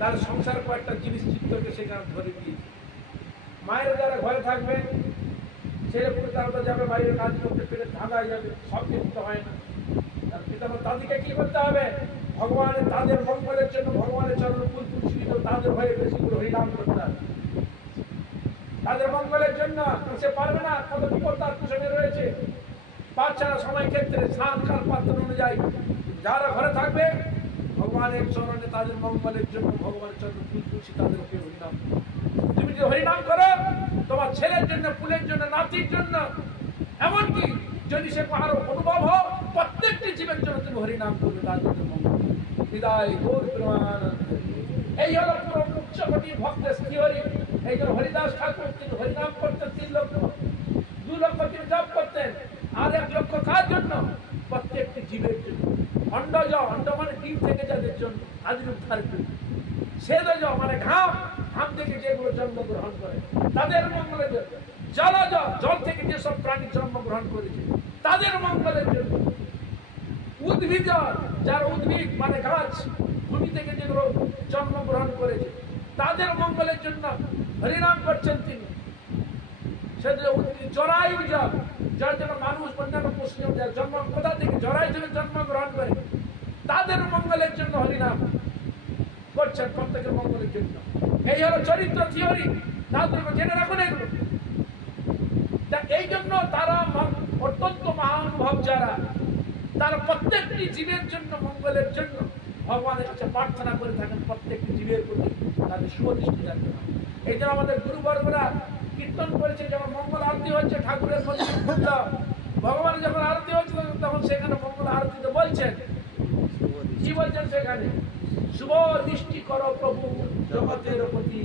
তার সংসার কয়েকটা জিনিস চিত্রকে সেখানে ধরে দিয়ে মায়ের যারা ঘরে থাকবে ছেলে পুরো তারা তো যাবে বাইরে কাজ করতে পেরে ধাঁধায় যাবে, সব কিছু হয় না। তার পিতা তাদেরকে কি করতে হবে? ভগবানের তাদের মঙ্গলের জন্য ভগবানের চরণ ফুল পুষ্পিত তাদের হয়ে বেশি করে হরিনাম করতে হবে, তাদের মঙ্গলের জন্য। সে পারবে না, কত বিপদ তার পিছনে রয়েছে। বাচ্চারা সময় ক্ষেত্রে স্নান কাল পাত্র অনুযায়ী যারা ঘরে থাকবে ভগবানের চরণে তাদের মঙ্গলের জন্য ভগবানের চরণ ফুল পুষ্পি তাদেরকে হরিনাম। তুমি যদি হরিনাম করো তোমার ছেলের জন্য, ফুলের জন্য, নাতির জন্য, এমনকি যদি সে কারো অনুভব হোক প্রত্যেকটি জীবের জন্য তুমি হরিনাম করবে তার জন্য মঙ্গল। বিদায় গৌর প্রেমানন্দ। এই হলো পুরো উচ্চকোটি ভক্তের থিওরি। এই জন্য হরিদাস ঠাকুর তিনি হরিনাম করতেন 3 লক্ষ, 2 লক্ষ তিনি জপ করতেন, আর 1 লক্ষ কার জন্য? প্রত্যেকটি জীবের জন্য। অন্ডজ, অন্ড মানে ডিম থেকে যাদের জন্য তাদের উদ্ধার জন্য। সেদজ মানে ঘাম, ঘাম থেকে যেগুলো জন্মগ্রহণ করে তাদের মঙ্গলের জন্য। জলজ, জল থেকে যেসব প্রাণী জন্মগ্রহণ করেছে তাদের মঙ্গলের জন্য। উদ্ভিদ, যার উদ্ভিদ মানে গাছ ভূমি থেকে যেগুলো জন্মগ্রহণ করেছে তাদের মঙ্গলের জন্য হরিনাম করছেন তিনি। জরায়ু, যার জন্য মানুষ অন্যান্য পশু জন্ম কোথা থেকে জরায়ু থেকে জন্মগ্রহণ করে তাদের মঙ্গলের জন্য হরিনাম করছেন, প্রত্যেকের মঙ্গলের জন্য। এই হলো চরিত্র থিওরি, তাদের জেনে রাখুন এগুলো। এই জন্য তারা অত্যন্ত মহানুভব যারা, তারা প্রত্যেকটি জীবের জন্য মঙ্গলের জন্য ভগবানের কাছে প্রার্থনা করে থাকেন, প্রত্যেকটি জীবের প্রতি তাদের সুদৃষ্টি রাখতে হয়। এই জন্য আমাদের গুরুবর্গরা কীর্তন করেছে, যেমন মঙ্গল আরতি হচ্ছে ঠাকুরের মধ্যে ভগবানের যখন আরতি হচ্ছে তখন সেখানে মঙ্গল আরতিতে বলছেন, কি বলছেন সেখানে? শুভ দৃষ্টি করো প্রভু জগতের প্রতি,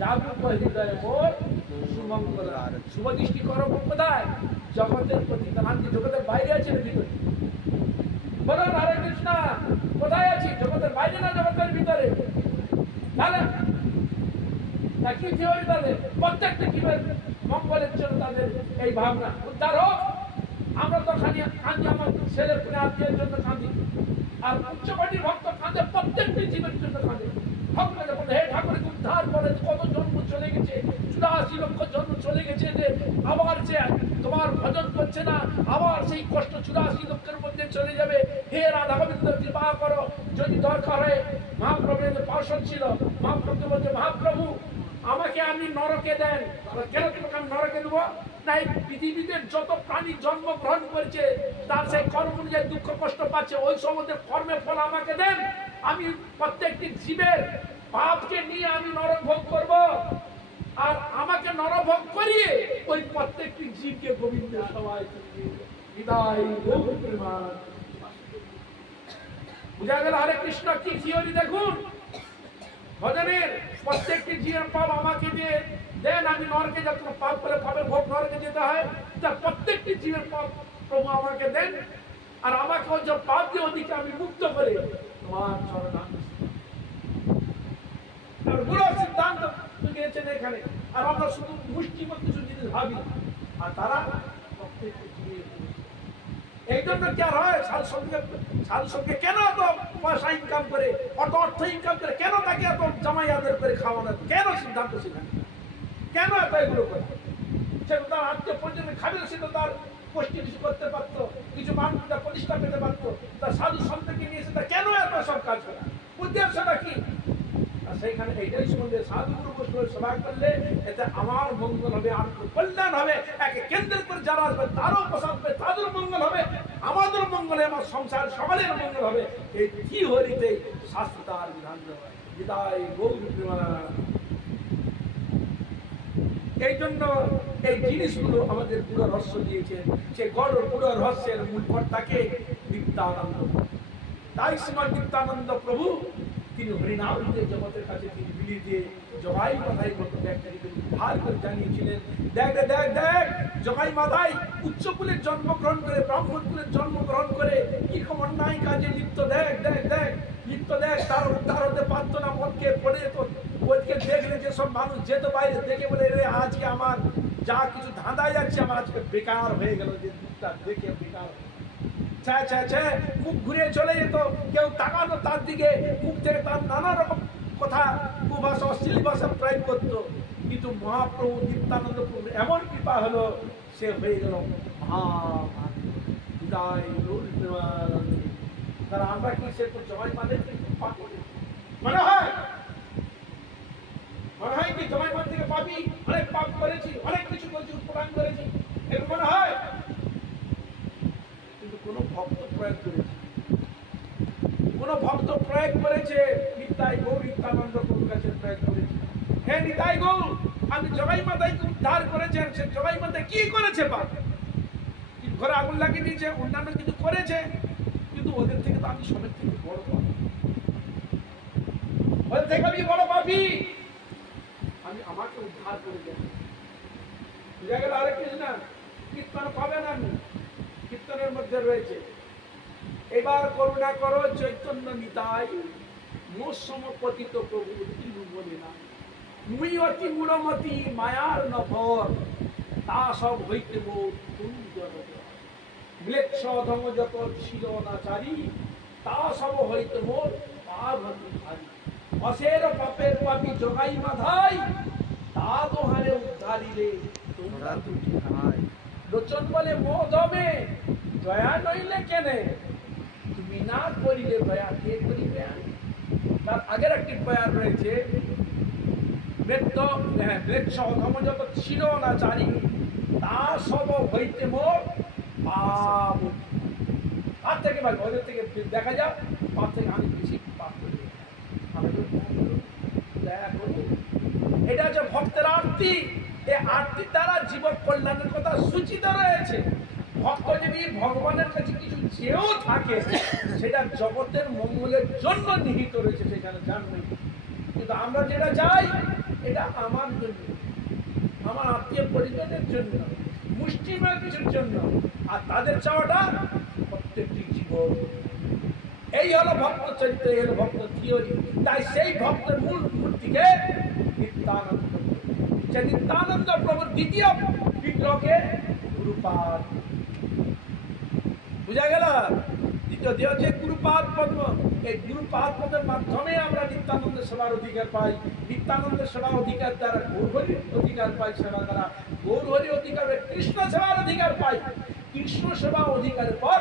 জাগরুক হৃদয় মোর সুমঙ্গল। শুভ দৃষ্টি করো কোথায়? জগতের প্রতি। তার জগতের বাইরে আছে ভিতরে? বলুন হরে কৃষ্ণ, কোথায় আছি? জগতের বাইরে না জগতের ভিতরে? তাহলে কি থিওরি তাদের? প্রত্যেকটা জীবের মঙ্গলের জন্য তাদের এই ভাবনা। উদ্ধার হোক। আমরা তো কাঁদি আমার ছেলের পুনে আত্মীয়ের জন্য কাঁদি, আর উচ্চকোটির ভক্ত কাঁদে প্রত্যেকটি জীবের জন্য কাঁদে। ভক্ত যখন হে ঠাকুর উদ্ধার করে, কত জন্ম চলে গেছে, 84 লক্ষ জন্ম চলে গেছে, যে আবার যে তোমার ভজন করছে না, আবার সেই কষ্ট 84 লক্ষের মধ্যে চলে যাবে। হে রাধা গোবিন্দ কৃপা করো। যদি দরকার হয়, মহাপ্রভুর পার্শ্বদ ছিল, মহাপ্রভু বলছে মহাপ্রভু আমাকে আপনি নরকে দেন। কেন তোমাকে আমি নরকে দেবো না? এই পৃথিবীতে যত প্রাণী জন্মগ্রহণ করেছে তার সেই কর্ম অনুযায়ী দুঃখ কষ্ট পাচ্ছে, ওই সমস্ত কর্মের ফল আমাকে দেন। আমি প্রত্যেকটি জীবের পাপকে নিয়ে আমি নরক ভোগ করব, আর আমাকে নরক ভোগ করিয়ে ওই প্রত্যেকটি জীবকে গোবিন্দের সবাই বিদায়। বুঝা গেল হরে কৃষ্ণ কি থিওরি? দেখুন ভজনের প্রত্যেকটি জীবের পাপ আমাকে দিয়ে দেন, আমি নরকে যত পাপ করে পাপের ভোগ নরকে যেতে হয়, তার প্রত্যেকটি জীবের পাপ প্রভু আমাকে দেন, আর আমাকে ওই যে পাপ দিয়ে ওদিকে আমি মুক্ত করে তোমার চরণে পুরো সিদ্ধান্ত দিয়েছেন এখানে। আর আমরা শুধু মুষ্টিমত কিছু জিনিস ভাবি, আর তারা প্রত্যেকটি জীবের। এই জন্য কি আর হয়? সাধু সঙ্গে কেন এত পয়সা ইনকাম করে, অত অর্থ ইনকাম করে, কেন তাকে এত জামাই আদর করে খাওয়ানো? কেন সিদ্ধান্ত সেখানে? কেন এত এগুলো করে? সে তো তার আত্মীয় পর্যন্ত খাবে, সে তো তার গোষ্ঠী কিছু করতে পারতো, কিছু মানুষটা প্রতিষ্ঠা পেতে পারতো। তার সাধু সন্তকে নিয়ে সেটা কেন এত সব কাজ করা? উদ্দেশ্যটা কি? আর সেইখানে এইটাই সম্বন্ধে সাধুগুরু বৈষ্ণবের সেবা করলে এতে আমার মঙ্গল হবে, আর কল্যাণ হবে। একে কেন্দ্র করে যারা আসবে তারও প্রসাদ হবে, তাদের মঙ্গল হবে, আমাদের মঙ্গল, আমার সংসার সকলের মঙ্গল হবে। এই কি হরিতে শাস্ত্র তার বিধান দেওয়া। বিদায় গৌর প্রেমানন্দ। এই জন্য এই জিনিসগুলো আমাদের পুরো রহস্য দিয়েছেন। সে গড় পুরো রহস্যের মূল কর্তাকে নিত্যানন্দ। তাই শ্রীমান নিত্যানন্দ প্রভু তিনি হরিনাম দিয়ে জগতের কাছে তিনি বিলিয়ে দিয়ে জগাই মাথায় মতো ব্যাখ্যাটিকে উদ্ধার করে জানিয়েছিলেন। দেখ দেখ দেখ, জগাই মাথায় উচ্চ কুলের জন্মগ্রহণ করে, ব্রাহ্মণ কুলের জন্মগ্রহণ করে কি অন্যায় কাজে লিপ্ত, দেখ দেখ দেখ লিপ্ত, দেখ তার উদ্ধার হতে পারত না। মদকে পড়ে যেত, ওইকে দেখলে যেসব মানুষ যেত বাইরে, দেখে বলে রে আজকে আমার যা কিছু ধাঁধায় যাচ্ছে আমার আজকে বেকার হয়ে গেল, যে দুধটা দেখে বেকার। মুখ ঘুরিয়ে চলে যেত, কেউ তাকানো তার দিকে, মুখ থেকে তার নানা রকম ভাষা অশ্লীল ভাষা প্রয়োগ করত, কিন্তু মহাপ্রভু নিত্যানন্দ প্রভু এমন কৃপা হলো সে হয়ে গেল তারা আমরা কি সে জমাই মাদের মনে হয় কি জমাই মাদ থেকে পাপি, অনেক পাপ করেছি, অনেক কিছু করেছি, উৎপাদন করেছি, এরকম মনে হয়? কিন্তু কোন ভক্ত প্রয়োগ করেছে, কোন ভক্ত প্রয়োগ করেছে নিতাই গৌর নিত্যানন্দ প্রভুর কাছে প্রয়োগ করেছে, হে নিতাই গৌর আমি জগাই মাতাইকে উদ্ধার করেছেন, সে জগাই মাতাই কি করেছে? পাপ ঘরে আগুন লাগিয়ে দিয়েছে, অন্যান্য কিছু করেছে, কিন্তু ওদের থেকে তো আমি সবের থেকে বড় পাপী, ওদের থেকে আমি বড় পাপী, আমি আমাকে উদ্ধার করে দেন। বুঝা গেল? হরে কৃষ্ণ কীর্তন পাবেন, আমি কীর্তনের মধ্যে রয়েছে এবার করুণা করো চৈতন্য নিতাই মোর সমপতিত প্রভু দিনু বলে না মুই অতি মূঢ়মতি মায়ার নভর তা সব হইতে মোর ম্লেচ্ছ ধম যত ছিল নাচারি তা সব হইতে মোর পাবতি ভারী অসের পাপের পাপি জগাই মাধাই তা তোহারে উদ্ধারিলে তোমরা দুটি ভাই। লোচন বলে মোদমে দয়া নইলে কেনে তুমি না করিলে দয়া কে করিবে? তার আগের একটি বয়ান রয়েছে যত ছিল না চারি তা সব হইতে মোর পাপ। তার থেকে ভাই ওদের থেকে দেখা যাক, পাপ থেকে আমি বেশি পাপ করি। এটা হচ্ছে ভক্তের আরতি। এই আরতির দ্বারা জীবন কল্যাণের কথা সূচিত রয়েছে। ভক্ত যদি ভগবানের কাছে কিছু চেয়েও থাকে সেটা জগতের মঙ্গলের জন্য নিহিত রয়েছে, সেখানে জানবেন। কিন্তু আমরা যেটা চাই এটা আমার জন্য, আমার আত্মীয় পরিজনের জন্য, মুষ্টিমেয় কিছুর জন্য, আর তাদের চাওয়াটা প্রত্যেকটি জীবন। এই হলো ভক্ত চরিত্র, এই হলো ভক্ত থিওরি। তাই সেই ভক্তের মূল মূর্তিকে নিত্যানন্দ, যে নিত্যানন্দ প্রভুর দ্বিতীয় বিগ্রহকে গুরুপাদ। বুঝা গেল? দ্বিতীয় দেহ যে গুরুপাদ পদ্ম, এই গুরুপাদ পদ্মের মাধ্যমে আমরা নিত্যানন্দের সেবার অধিকার পাই। নিত্যানন্দের সেবা অধিকার দ্বারা গৌরহরির অধিকার পাই, সেবা দ্বারা গৌরহরি অধিকার কৃষ্ণ সেবার অধিকার পাই, কৃষ্ণ সেবা অধিকারের পর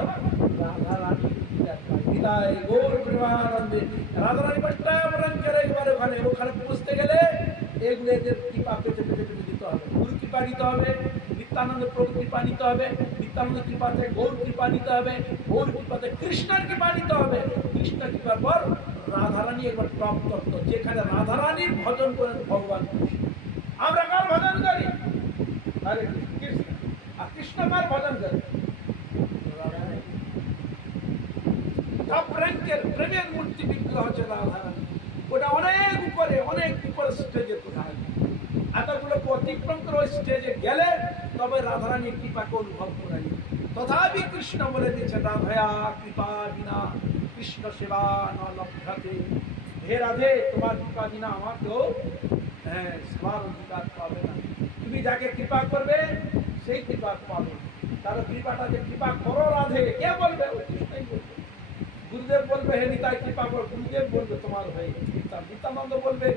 রাধা রানী অধিকার পাই। বিদায় গৌর প্রেমানন্দে রাধা রানী পট্টাবরণ করে একবার ওখানে পৌঁছতে গেলে এগুলো এদের কৃপা পেতে পেতে পেতে দিতে হবে, গুরু কৃপা নিতে হবে, নিত্যানন্দ প্রভু কৃপা নিতে হবে, নিত্যানন্দ কৃপাতে গৌর কৃপা নিতে হবে, গৌর কৃপাতে কৃষ্ণের কৃপা নিতে হবে, কৃষ্ণ কৃপার পর রাধারানী একবার টপ তত্ত্ব, যেখানে রাধারানীর ভজন করেন ভগবান কৃষ্ণ। আমরা কার ভজন করি? আরে কৃষ্ণ। আর কৃষ্ণ কার ভজন করে? টপ র্যাঙ্কের প্রেমের মূর্তি বিগ্রহ হচ্ছে রাধারানী। ওটা অনেক উপরে, অনেক উপরে স্টেজে কোথায় এতগুলোকে অতিক্রম করে ওই স্টেজে গেলে তবে রাধারানীর কৃপাকে অনুভব করা যায়। তথাপি কৃষ্ণ বলে দিয়েছেন রাধয়া কৃপা বিনা কৃষ্ণ সেবা ন লভ্যতে। হে রাধে, তোমার কৃপা বিনা আমাকেও সেবার অধিকার পাবে না। তুমি যাকে কৃপা করবে সেই কৃপা পাবে। তার কৃপাটা যে কৃপা করো রাধে, কে বলবে? কৃষ্ণই বলবে। গুরুদেব বলবে হে নিতাই কৃপা করো, গুরুদেব বলবে তোমার হয়ে। নিত্যানন্দ বলবে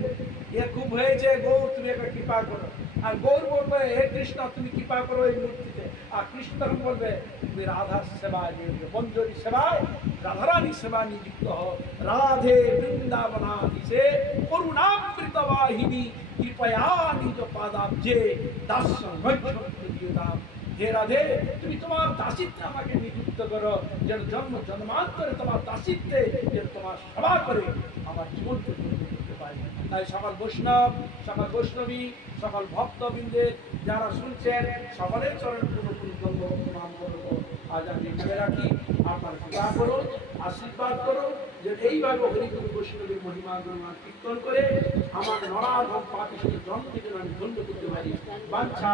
এ খুব হয়েছে গৌর, তুমি একটা কৃপা করো। আর গৌর বলবে হে কৃষ্ণ তুমি কৃপা করো এই মূর্তিতে। আর কৃষ্ণ তখন বলবে তুমি রাধার সেবায় নিয়োজিত, মঞ্জরি সেবায় রাধারানী সেবা নিযুক্ত হও। রাধে বৃন্দাবনাধীশে করুণামৃত বাহিনী কৃপয়া নিজ পাদাব্জে দাস্যং মধ্যম। হে রাধে, তুমি তোমার দাসিত্বে আমাকে নিযুক্ত করো, যেন জন্ম জন্মান্তরে তোমার দাসিত্বে যেন তোমার সেবা করে আমার জীবনকে ধন্য করতে পারি। তাই সকল বৈষ্ণব, সকল বৈষ্ণবী, সকল ভক্তবৃন্দের যারা শুনছেন সকলের চরণ প্রণাম করবো। আজ আমি লিখে রাখি, আপনার কৃপা করুন, আশীর্বাদ করুন, যে এইভাবে হরিগুরু বৈষ্ণবের মহিমা গুণগান কীর্তন করে আমার নরাধম পাপিষ্ঠ জন্ম থেকে আমি ধন্য করতে পারি। বাঞ্ছা